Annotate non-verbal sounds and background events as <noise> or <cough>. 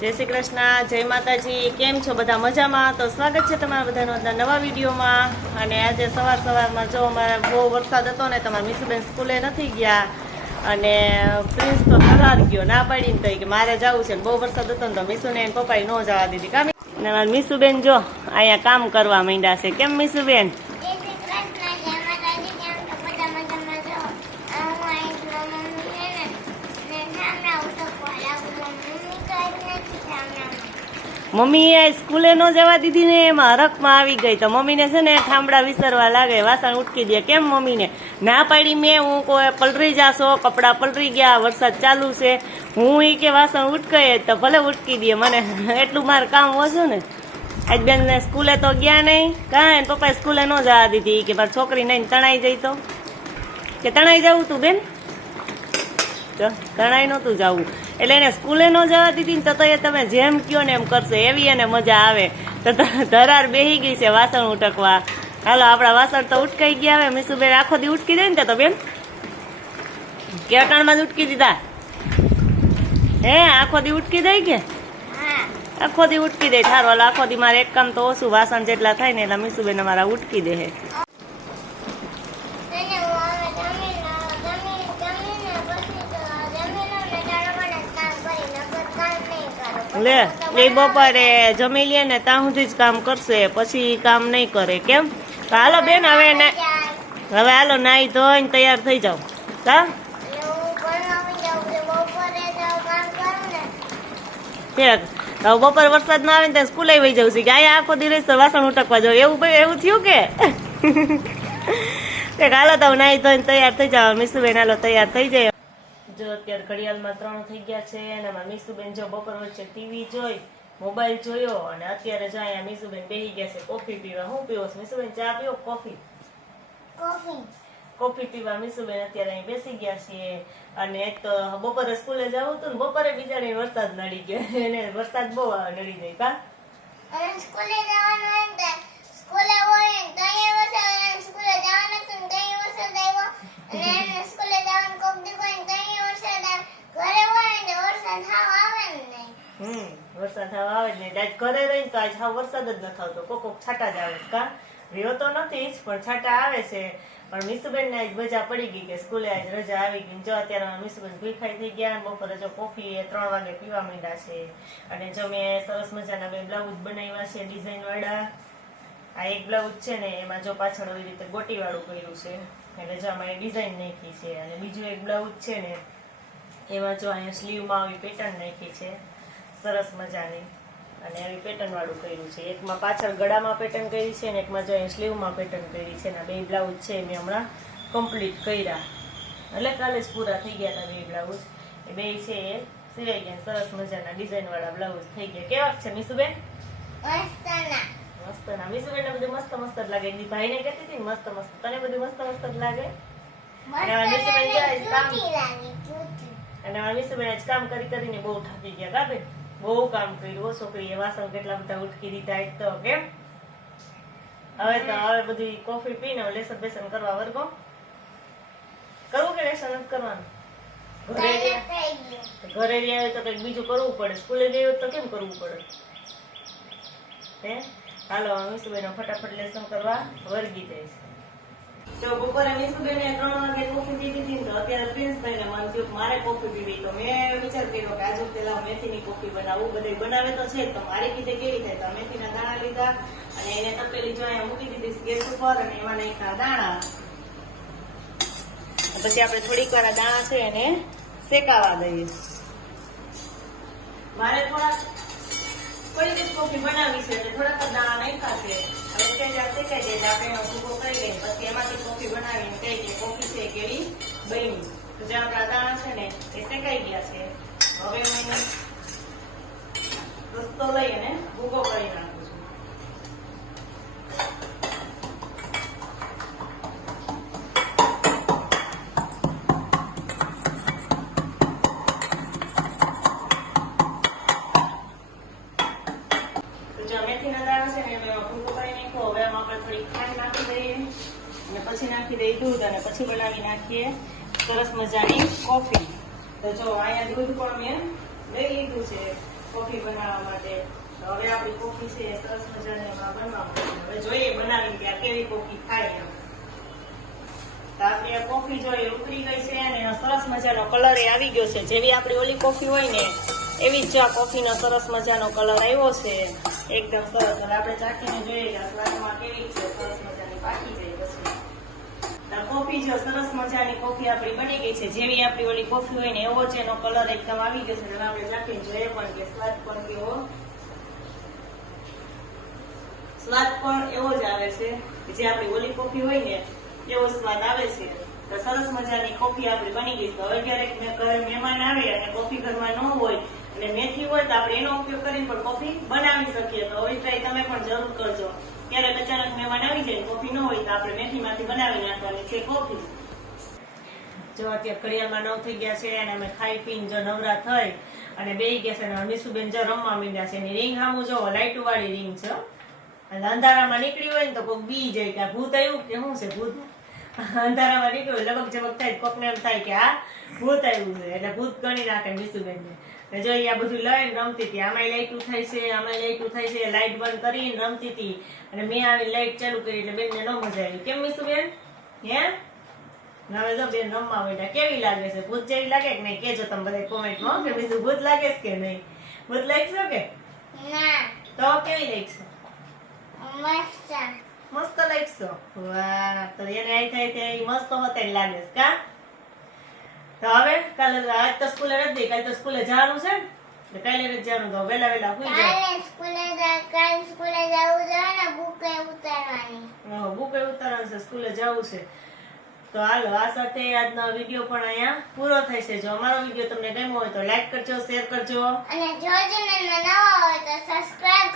જય શ્રી કૃષ્ણ, જય માતાજી, કેમ છો બધા મજામાં? તો સ્વાગત છે તમારા બધાનો બધા નવા વિડીયોમાં. અને આજે સવાર સવારમાં જો અમારે બહુ વરસાદ હતો ને તમારા મિસબેન સ્કૂલે નથી ગયા. અને પ્રિન્સ તો થરાર ગયો, ના પાડીને તો કે મારે જવું છે બહુ વરસાદ હતો ને, તો મીસુને પપ્પાએ ન જવા દીધી. કામ અને મીસુબેન જો અહીંયા કામ કરવા માંડ્યા છે. કેમ મીસુબેન જય શ્રી કૃષ્ણ જય માતાજી કેમ છો બધા મજામાં છો હું આઈનો મમ્મી છે ને ને સામે ઉઠકવા લાગુ મમ્મી કઈ નથી સામે મમ્મીએ સ્કૂલે ન જવા દીધી ને એમાં હરખમાં આવી ગઈ. તો મમ્મીને છે ને ઠામડા વિસરવા લાગે. વાસણ ઉટકી દે. કેમ મમ્મીને? ના પાડી મેં. હું કોઈ પલરી જાશો? કપડાં પલરી ગયા. વરસાદ ચાલુ છે. હું એ કે વાસણ ઉટકાય તો ભલે ઉટકી દે. મને એટલું મારું કામ ઓછું ને. આજ બેન સ્કૂલે તો ગયા નહીં કાંઈ પપ્પાએ સ્કૂલે ન જવા દીધી. કે મારી છોકરી નહીં તણાઈ જઈ તો. કે તણાઈ જવું તું બેન? તણાઈ નહોતું જવું. એટલે એને સ્કૂલે ન જવા દીધી ને તો એ તમે જેમ કયો ને એમ કરશે એવી એને મજા આવે. તો ધરાર બેહી ગઈ છે વાસણ ઉટકવા. હાલો આપણા વાસણ તો ઉટકાઈ ગયા હવે. મીસુબેન આખો દી ઉટકી દે ને તો બેન. કેટાણમાં જ ઉટકી દીધા? હે આખો દી ઉટકી દઈ કે? આખો દી ઉટકી દે. થારો આખો દી મારે એક કામ તો ઓછું વાસણ જેટલા થાય ને એટલા મીસુબેન અમારા ઉટકી દે હે તેને હું હવે જમીન જમીન જમીને પછી તો જમીન ને તારો મને કામ કરી નકર કામ નહીં કરું લે, એ બપોરે જમી લે ને ત્યાં સુધી જ કામ કરશે, પછી કામ નહીં કરે, કેમ? તો હાલો બેન, હવે હવે હાલો, નાઈ ધોઈને તૈયાર થઈ જાઓ. કા? બપોર વરસાદ ના આવે ને ત્યાં સ્કૂલે વહી જવું છે, કે અહીંયા આખો દિવસ વાસણ ઉટકવા જાવ એવું ભાઈ, એવું થયું કે? <laughs> હાલો તો નાઈ ધોઈને તૈયાર થઈ જાવ મીસુબેન, હાલો, તૈયાર થઈ જાય. જો અત્યારે ઘડિયાળમાં ત્રણ થઈ ગયા છે અને એમાં મીસુબેન જો બપોર વચ્ચે ટીવી જોઈ મોબાઈલ જોયો અને અત્યારે જો અહીંયા મીસુબેન બેહી ગયા છે કોફી પીવા. હું પીવો છું? મીસુબેન ચા પીવો? કોફી કોફી પીવા મીસુબેન અત્યારે અહીં બેસી ગયા છીએ. અને એક તો બપોરે સ્કૂલે જવું હતું ને બપોરે બીજા વરસાદ નડી ગયો. <laughs> એને વરસાદ બહુ નડી જાય કા? હમ, વરસાદ થવા આવે જ નહીં. આજ ઘરે રહીને તો આજ હાવ વરસાદ જ નથી આવતો. કોક કોક છાંટા જ આવે કા? રહ્યો તો નથી જ, પણ છાંટા આવે છે. પણ મીસુબેન ને આજ મજા પડી ગઈ કે સ્કૂલે આજ રજા આવી ગઈ જો અત્યારે મીસુબેન ભૂખાઈ થઈ ગયા બપોરે જો કોફી એ ત્રણ વાગે પીવા માંડ્યા છે. અને જો મેં સરસ મજાના બે બ્લાઉઝ બનાવ્યા છે ડિઝાઇન વાળા. આ એક બ્લાઉઝ છે ને, એમાં જો પાછળ એવી રીતે ગોટી વાળું કર્યું છે. એટલે જો આમાં ડિઝાઇન નાખી છે. અને બીજું એક બ્લાઉઝ છે ને, એમાં જો અહીંયા સ્લીવમાં આવી પેટર્ન નાખી છે. સરસ મજાની. અને આવી પેટર્ન વાળું કર્યું છે. એકમાં પાછળ ગળામાં પેટર્ન કરી છે અને એકમાં જો સ્લીવમાં પેટર્ન કરી છે. અને બે બ્લાઉઝ છે મેં હમણાં કમ્પ્લીટ કર્યા. એટલે કાલે જ પૂરા થઈ ગયા હતા બે બ્લાઉઝ એ બે છે એ સિવાય ગયા. સરસ મજાના ડિઝાઇન વાળા બ્લાઉઝ થઈ ગયા. કેવા છે મીસુબેન? મસ્ત ના મીસુબેન ને બધું મસ્ત મસ્ત જ લાગે. એની ભાઈને કહેતી હતી મસ્ત મસ્ત. તને બધું મસ્ત મસ્ત જ લાગે? અને મીસુબેન આજ કામ કરી કરીને બહુ થાકી ગયા કા બેન બહુ કામ કર્યું છોકરી એવા સૌ કેટલા બધા ઉટકી દીધા એક તો કેમ હવે તો હવે બધી કોફી પીને લેસન બેસન કરવા વર્ગો. કરવું કે લેસન નથી કરવાનું? ઘરે રહ્યા- હોય તો કંઈક બીજું કરવું પડે. સ્કૂલે ગઈ હોય તો કેમ કરવું પડે? હે? હાલો નો ફટાફટ લેસન કરવા વર્ગી જાય છે. જો બપોરે મીસુબેને ત્રણ વાગે કોફી પીધી હતી તો અત્યારે પ્રિન્સભાઈને મન થયું મારે કોફી પીવી. તો મેં વિચાર કર્યો કે આજુ પેલા મેથીની કોફી બનાવું. બધે બનાવે તો છે તો મારી રીતે કેવી થાય? તો મેથીના દાણા લીધા અને એને તપેલી જો અહીંયા મૂકી દીધી ગેસ ઉપર અને એમાં નાખ્યા દાણા. પછી આપણે થોડીક વાર દાણા છે એને શેકાવા દઈએ. મારે થોડાક કોઈ રીત કોફી બનાવી છે એટલે થોડાક જ દાણા નાખ્યા છે. હવે તે જાતે જાય એટલે આપણે એનો ભૂકો કરી લઈએ. પછી એમાંથી કોફી બનાવીને કહીએ કે કોફી છે કેવી બની. તો જે આપણા દાણા છે ને, એ શેકાઈ ગયા છે. હવે હું એને રસ્તો લઈ અને ભૂકો કરી નાખું છું તો જો મેથીના દાણા છે ને એનો ભૂકો કરી નાખ્યો હવે આમાં આપણે થોડી ખાંડ નાખી દઈએ અને પછી નાખી દઈએ અને પછી બનાવી નાખીએ. સરસ મજાની કોફી તો જો અહીંયા દૂધ પણ મેં લઈ લીધું છે કોફી બનાવવા માટે. હવે આપણી કોફી છે સરસ મજાની એમાં બનવા હવે જોઈએ બનાવી કે કેવી કોફી થાય એમ. કોફી ગઈ છે અને સરસ મજાનો કલર એ આવી ગયો છે. જેવી આપણી ઓલી કોફી હોય ને, એવી જ આ કોફીનો સરસ મજાનો કલર આવ્યો છે. એકદમ સરસ. હવે આપણે ચાખીને જોઈએ સ્વાદમાં કેવી છે મજાની પાકી જાય પછી આ કોફી જો સરસ મજાની કોફી આપણી બની ગઈ છે. જેવી આપણી ઓલી કોફી હોય ને એવો છે એનો કલર એકદમ આવી ગયો જોઈએ પણ કે સ્વાદ પણ કેવો. સ્વાદ પણ એવો જ આવે છે જે આપણી ઓલી કોફી હોય ને એવો સ્વાદ આવે છે. તો સરસ મજાની કોફી આપણી બની ગઈ છે. હવે ક્યારેક ઘરે મહેમાન આવે અને કોફી ઘરમાં ન હોય અને મેથી હોય તો આપણે એનો ઉપયોગ કરીને પણ કોફી બનાવી શકીએ. તો હવે તમે પણ જરૂર કરજો. ક્યારેક અચાનક મહેમાન આવી જાય, કોફી ન હોય તો આપણે મેથીમાંથી બનાવી નાખવાની છે કોફી. જો અત્યારે ઘડિયાળમાં નવ થઈ ગયા છે અને અમે ખાઈ પીને જો નવરા થઈ અને બે ગયા છે અને અમીસુબેન જો રમવા માંડ્યા છે. એની રીંગ સામું જો લાઈટ વાળી રીંગ છે. અંધારામાં નીકળી હોય ને તો કોઈક બી જાય કે ભૂત આવ્યું કે શું છે ભૂત? અંધારામાં નીકળ્યું લગભગ જમક થાય કોકને એમ થાય કે આ ભૂત આવ્યું છે એટલે ભૂત ગણી નાખે મીસુબેન ને જો અહીંયા આ બધું લઈને રમતી હતી. આમાં લાઈટું થાય છે આમાં લાઈટું થાય છે. લાઈટ બંધ કરીને રમતી હતી. અને મેં આવી લાઈટ ચાલુ કરી એટલે બેનને ન મજા આવી. કેમ મીસુબેન હે? ને હવે જો બેન રમવા માંડ્યા. કેવી લાગે છે? ભૂત જેવી લાગે કે નહીં? કેજો તમે બધા કોમેન્ટમાં કે બીજું ભૂત લાગે છે કે નહીં? ભૂત લાગશે કે? ના. તો કેવી લાગશે? મસ્ત. મસ્ત લાગશો. વાહ તો એને આઈ થાય તે મસ્ત હોતે લાગે છે કા? તો હવે કાલે આજ તો સ્કૂલે નથી કાલે તો સ્કૂલે જવાનું છે ને? કાલે નથી જવાનું તો વેલા વેલા સુઈ જાય કાલે સ્કૂલે જા- કાલે સ્કૂલે જવું છે ને બુકે ઉતારવાની. બુક ઉતારવાનું છે સ્કૂલે જવું છે. તો હાલો આ સાથે આજનો વીડિયો પણ અહીંયા પૂરો થાય છે. જો અમારો વીડિયો તમને ગમ્યો હોય તો લાઈક કરજો શેર કરજો. અને જો ચેનલમાં નવા હોય તો સબસ્ક્રાઇબ